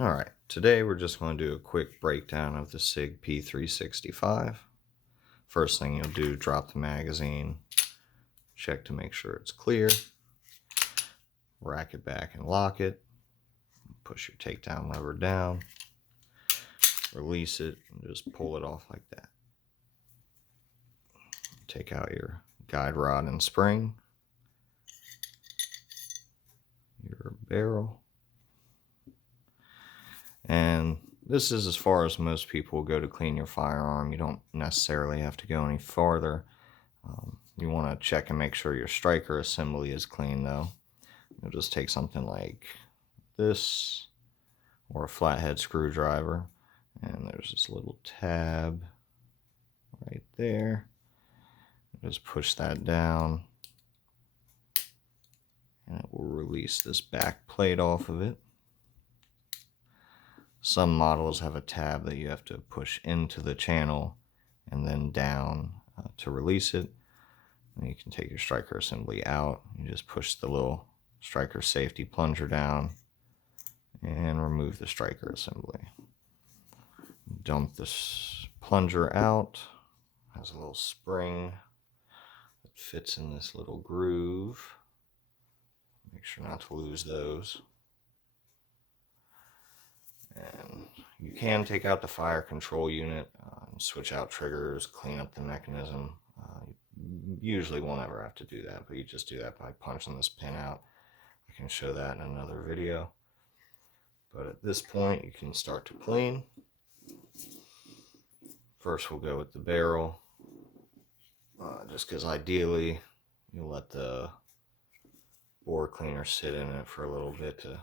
All right, today we're just going to do a quick breakdown of the SIG P365. First thing you'll do, drop the magazine, check to make sure it's clear, rack it back and lock it, push your takedown lever down, release it, and just pull it off like that. Take out your guide rod and spring, your barrel, and this is as far as most people go to clean your firearm. You don't necessarily have to go any farther. You want to check and make sure your striker assembly is clean though. You'll just take something like this or a flathead screwdriver, and there's this little tab right there. Just push that down and it will release this back plate off of it. Some models have a tab that you have to push into the channel and then down to release it. And you can take your striker assembly out. You just push the little striker safety plunger down and remove the striker assembly. Dump this plunger out. It has a little spring that fits in this little groove. Make sure not to lose those. And you can take out the fire control unit, switch out triggers, clean up the mechanism. You usually won't ever have to do that, but you just do that by punching this pin out. I can show that in another video. But at this point, you can start to clean. First, we'll go with the barrel, just because ideally you'll let the bore cleaner sit in it for a little bit to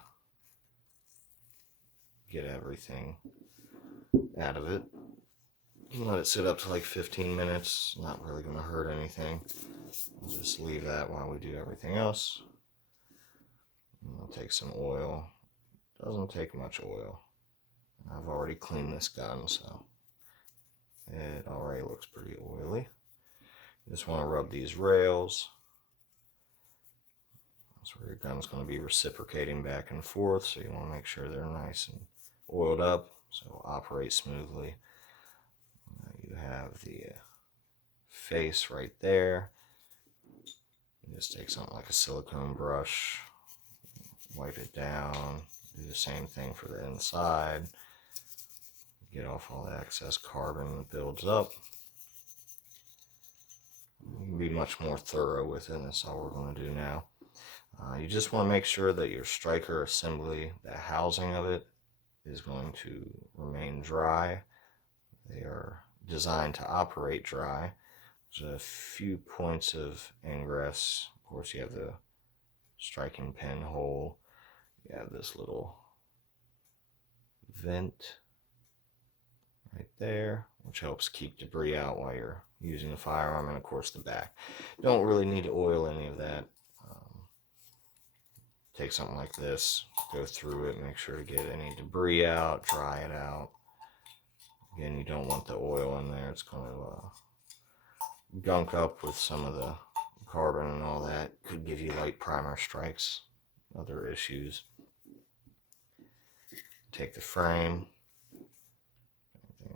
get everything out of it. Let it sit up to like 15 minutes. Not really going to hurt anything. We'll just leave that while we do everything else. And I'll take some oil. Doesn't take much oil. I've already cleaned this gun, so it already looks pretty oily. You just want to rub these rails. That's where your gun's going to be reciprocating back and forth, so you want to make sure they're nice and oiled up so it'll operate smoothly. You have the face right there. You just take something like a silicone brush, wipe it down, do the same thing for the inside, get off all the excess carbon that builds up. You can be much more thorough with it, and that's all we're going to do now. You just want to make sure that your striker assembly, the housing of it, is going to remain dry. They are designed to operate dry. There's a few points of ingress. Of course, you have the striking pin hole. You have this little vent right there, which helps keep debris out while you're using the firearm, and of course the back. Don't really need to oil any of that. Take something like this, go through it, make sure to get any debris out, dry it out. Again, you don't want the oil in there. It's going to gunk up with some of the carbon and all that. Could give you light primer strikes, other issues. Take the frame.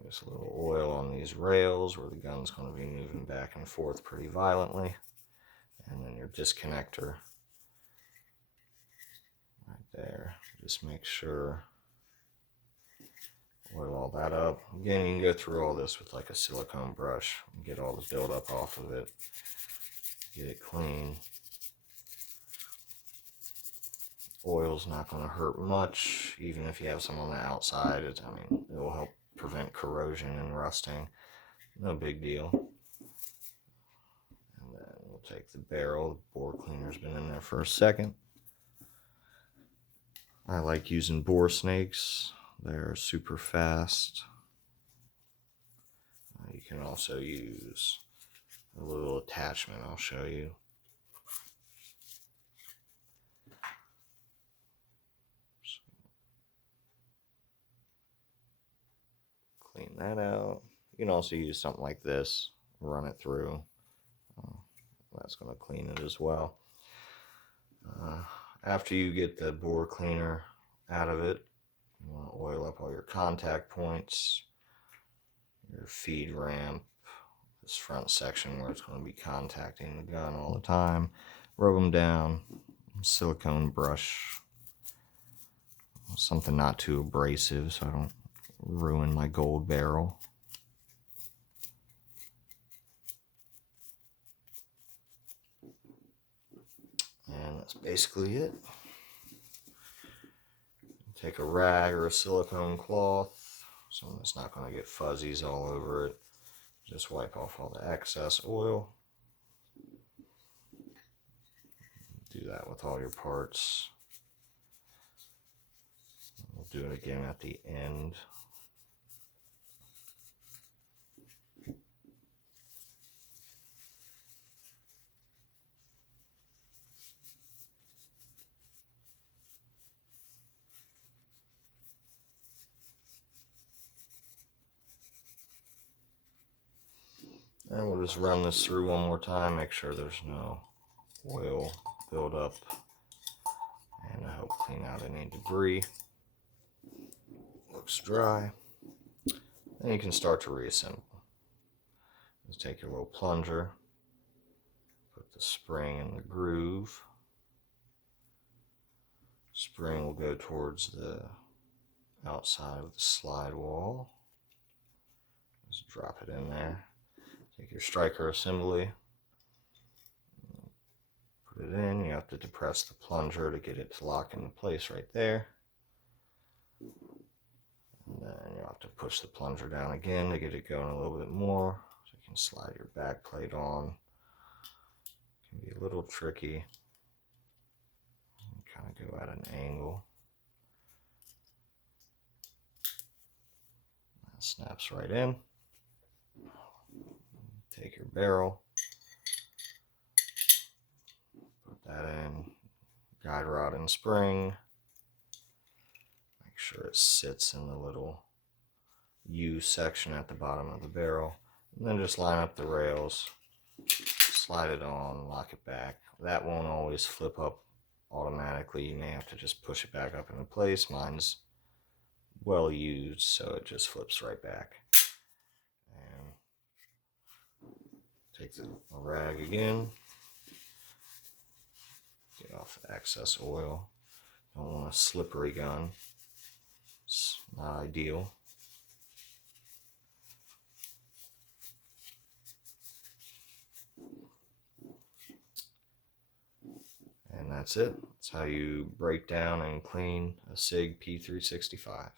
Just a little oil on these rails where the gun's going to be moving back and forth pretty violently. And then your disconnector right there. Just make sure, oil all that up. Again, you can go through all this with like a silicone brush and get all the buildup off of it. Get it clean. Oil's not going to hurt much, even if you have some on the outside. It will help prevent corrosion and rusting. No big deal. And then we'll take the barrel. The bore cleaner's been in there for a second. I like using bore snakes. They're super fast. You can also use a little attachment I'll show you. Clean that out. You can also use something like this, run it through. That's going to clean it as well. After you get the bore cleaner out of it, you want to contact points, your feed ramp, this front section where it's going to be contacting the gun all the time. Rub them down, silicone brush, something not too abrasive so I don't ruin my gold barrel. And that's basically it. Take a rag or a silicone cloth, something that's not going to get fuzzies all over it. Just wipe off all the excess oil. Do that with all your parts. We'll do it again at the end. And we'll just run this through one more time, make sure there's no oil buildup, and I help clean out any debris. Looks dry. Then you can start to reassemble. Just take your little plunger, put the spring in the groove. Spring will go towards the outside of the slide wall. Just drop it in there. Take your striker assembly, put it in. You have to depress the plunger to get it to lock into place right there. And then you have to push the plunger down again to get it going a little bit more. So you can slide your back plate on. It can be a little tricky. Kind of go at an angle. That snaps right in. Take your barrel, put that in, guide rod and spring. Make sure it sits in the little U section at the bottom of the barrel. And then just line up the rails, slide it on, lock it back. That won't always flip up automatically. You may have to just push it back up into place. Mine's well used, so it just flips right back. Take the rag again, get off the excess oil. Don't want a slippery gun, it's not ideal. And that's it. That's how you break down and clean a SIG P365.